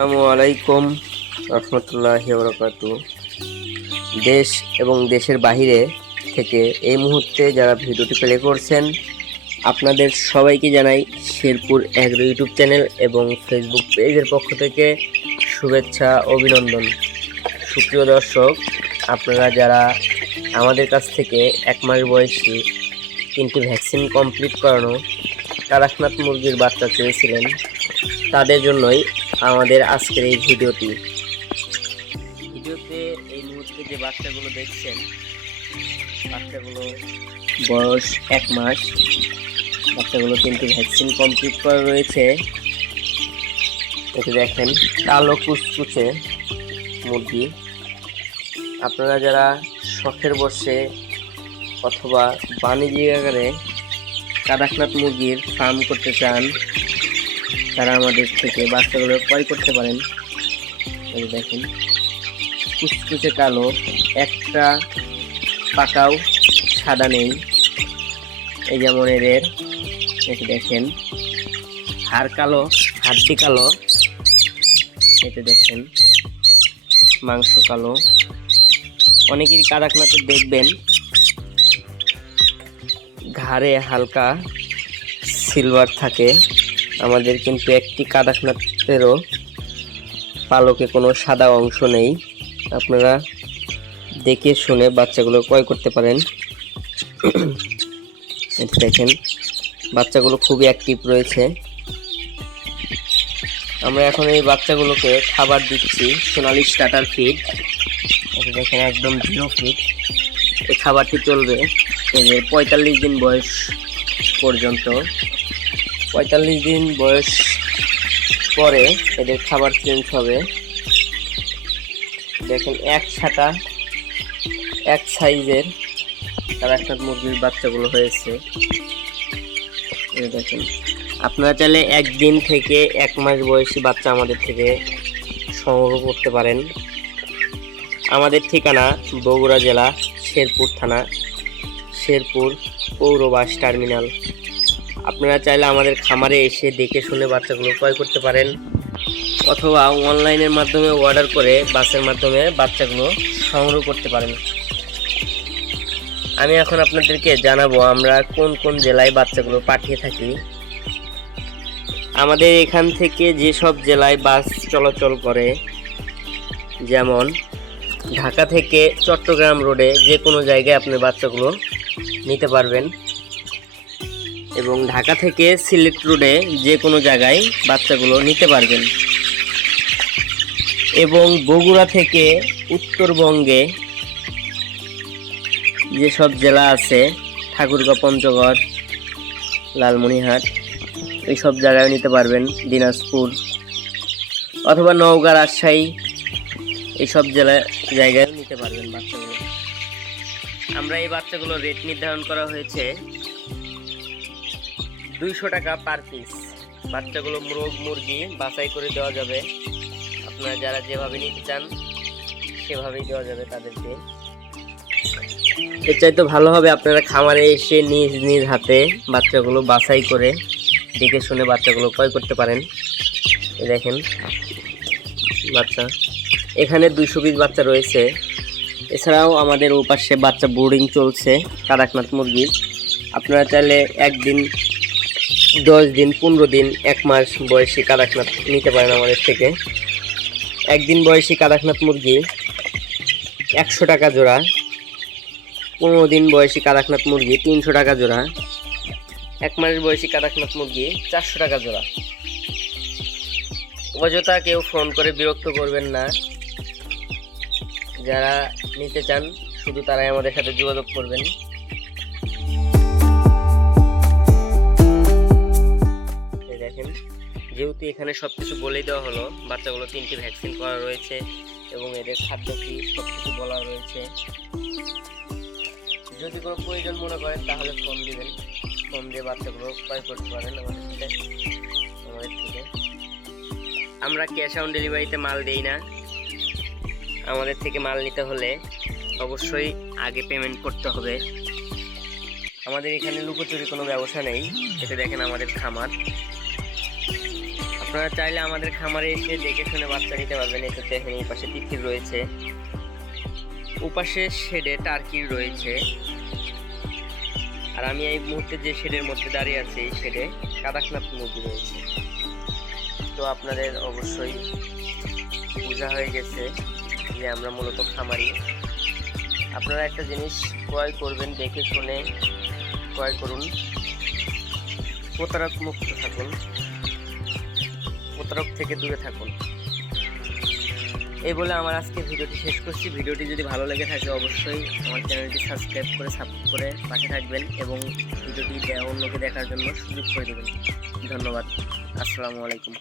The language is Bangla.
আসসালামু আলাইকুম রহমতুল্লাহি ওয়া বারাকাতুহু। দেশ এবং দেশের বাহিরে থেকে এই মুহূর্তে যারা ভিডিওটি প্লে করছেন আপনাদের সবাইকে জানাই শেরপুর এগ্রো ইউটিউব চ্যানেল এবং ফেসবুক পেজের পক্ষ থেকে শুভেচ্ছা অভিনন্দন। সুপ্রিয় দর্শক, আপনারা যারা আমাদের কাছ থেকে 1 মাস বয়সী 3টি ভ্যাকসিন কমপ্লিট করানো কাড়াকনাথ মুরগির বাচ্চা চেয়েছিলেন, তাদের জন্যই আমাদের আজকের এই ভিডিওতে এই মুহূর্তে যে বাচ্চাগুলো দেখছেন, বাচ্চাগুলো বয়স 1 মাস। বাচ্চাগুলো 3টি ভ্যাকসিন কমপ্লিট করা রয়েছে। এটি দেখেন, কালো কুচকুচে মুরগি। আপনারা যারা শখের বশে অথবা বাণিজ্যিক আকারে কাড়াকনাথ মুরগির ফার্ম করতে চান, তারা আমাদের থেকে বাচ্চাগুলো ক্রয় করতে পারেন। এই দেখেন, কুচকুচে কালো, একটা পাকাও সাদা নেই। এই যেমন এদের, এটি দেখেন, হাড় কালো, হাড্ডি কালো। এতে দেখেন মাংস কালো। অনেকেরই কাড়াকনাথে দেখবেন ঘাড়ে হালকা সিলভার থাকে। আমাদের কিন্তু একটি কাড়াকনাথেরও পালকে কোনো সাদা অংশ নেই। আপনারা দেখে শুনে বাচ্চাগুলো ক্রয় করতে পারেন। দেখেন, বাচ্চাগুলো খুবই অ্যাক্টিভ রয়েছে। আমরা এখন এই বাচ্চাগুলোকে খাবার দিচ্ছি সোনালি স্টার্টার ফিড। দেখেন, একদম 0 ফিড। এই খাবারটি চলবে এদের 45 দিন বয়স পর্যন্ত। 45 দিন বয়স পরে এদের খাবার চেঞ্জ হবে। দেখেন, এক ছাটা এক সাইজের কাড়াকনাথ মুরগির বাচ্চাগুলো হয়েছে। দেখেন, আপনারা চাইলে 1 দিন থেকে 1 মাস বয়সী বাচ্চা আমাদের থেকে সংগ্রহ করতে পারেন। আমাদের ঠিকানা বগুড়া জেলা শেরপুর থানা, শেরপুর পৌর বাস টার্মিনাল। আপনারা চাইলে আমাদের খামারে এসে দেখে শুনে বাচ্চাগুলো ক্রয় করতে পারেন, অথবা অনলাইনের মাধ্যমে অর্ডার করে বাসের মাধ্যমে বাচ্চাগুলো সংগ্রহ করতে পারেন। আমি এখন আপনাদেরকে জানাবো আমরা কোন কোন জেলায় বাচ্চাগুলো পাঠিয়ে থাকি। আমাদের এখান থেকে যেসব জেলায় বাস চলাচল করে, যেমন ঢাকা থেকে চট্টগ্রাম রোডে যে কোনো জায়গায় আপনি বাচ্চাগুলো নিতে পারবেন, এবং ঢাকা থেকে সিলেট রোডে যে কোনো জায়গায় বাচ্চাগুলো নিতে পারবেন, এবং বগুড়া থেকে উত্তরবঙ্গে যেসব জেলা আছে, ঠাকুরগাঁও, পঞ্চগড়, লালমনিরহাট, এইসব জায়গায় নিতে পারবেন, দিনাজপুর অথবা নওগাঁ, রাজশাহী, এইসব জায়গায় নিতে পারবেন বাচ্চাগুলো। আমরা এই বাচ্চাগুলো রেট নির্ধারণ করা হয়েছে 200 টাকা পার পিস। বাচ্চাগুলো মুরগি বাছাই করে দেওয়া যাবে। আপনারা যারা যেভাবে নিতে চান সেভাবেই দেওয়া যাবে তাদেরকে। এর চাইতে ভালো হবে আপনারা খামারে এসে নিজ নিজ হাতে বাচ্চাগুলো বাছাই করে দেখে শুনে বাচ্চাগুলো ক্রয় করতে পারেন। এই দেখেন বাচ্চা, এখানে 200 পিস বাচ্চা রয়েছে। এছাড়াও আমাদের ওপাশে বাচ্চা বোর্ডিং চলছে কাড়াকনাথ মুরগির। আপনারা চাইলে 1 দিন, 10 দিন, 15 দিন, 1 মাস বয়সী কাড়াকনাথ নিতে পারেন আমাদের থেকে। 1 দিন বয়সী কাড়াকনাথ মুরগি 100 টাকা জোড়া, 15 দিন বয়সী কাড়াকনাথ মুরগি 300 টাকা জোড়া, 1 মাস বয়সী কাড়াকনাথ মুরগি 400 টাকা জোড়া। অযথা কেউ ফোন করে বিরক্ত করবেন না। যারা নিতে চান শুধু তারাই আমাদের সাথে যোগাযোগ করবেন। দেখেন, যেহেতু এখানে সবকিছু বলেই দেওয়া হলো, বাচ্চাগুলো 3টি ভ্যাকসিন করা রয়েছে এবং এদের খাদ্য কি সবকিছু বলা রয়েছে। যদি কোনো প্রয়োজন মনে করেন তাহলে ফোন দিবেন, ফোন দিয়ে বাচ্চাগুলো ক্রয় করতে পারেন আমাদের থেকে। আমরা ক্যাশ অন ডেলিভারিতে মাল দেই না। আমাদের থেকে মাল নিতে হলে অবশ্যই আগে পেমেন্ট করতে হবে। আমাদের এখানে লুকোচুরি কোনো ব্যবসা নেই। এতে দেখেন আমাদের খামার। আপনারা চাইলে আমাদের খামারে এসে দেখে শুনে বাচ্চা নিতে পারবেন। এটা দেখেন এই পাশে তিতির রয়েছে, ওপাশে শেডে টার্কি রয়েছে, আর আমি এই মুহূর্তে যে শেডের মধ্যে দাঁড়িয়ে আছি এই শেডে কাদাকনাথ মুরগি রয়েছে। তো আপনাদের অবশ্যই বোঝা হয়ে গেছে যে আমরা মূলত খামারি। আপনারা একটা জিনিস ক্রয় করবেন দেখে শুনে ক্রয় করুন, প্রতারক মুক্ত থাকুন, প্রতারক থেকে দূরে থাকুন। এই বলে আমার আজকে ভিডিওটি শেষ করছি। ভিডিওটি যদি ভালো লেগে থাকে অবশ্যই আমার চ্যানেলটি সাবস্ক্রাইব করে সাপোর্ট করে পাশে থাকবেন এবং ভিডিওটি অন্যকে দেখার জন্য সুযোগ করে দেবেন। ধন্যবাদ। আসসালামু আলাইকুম।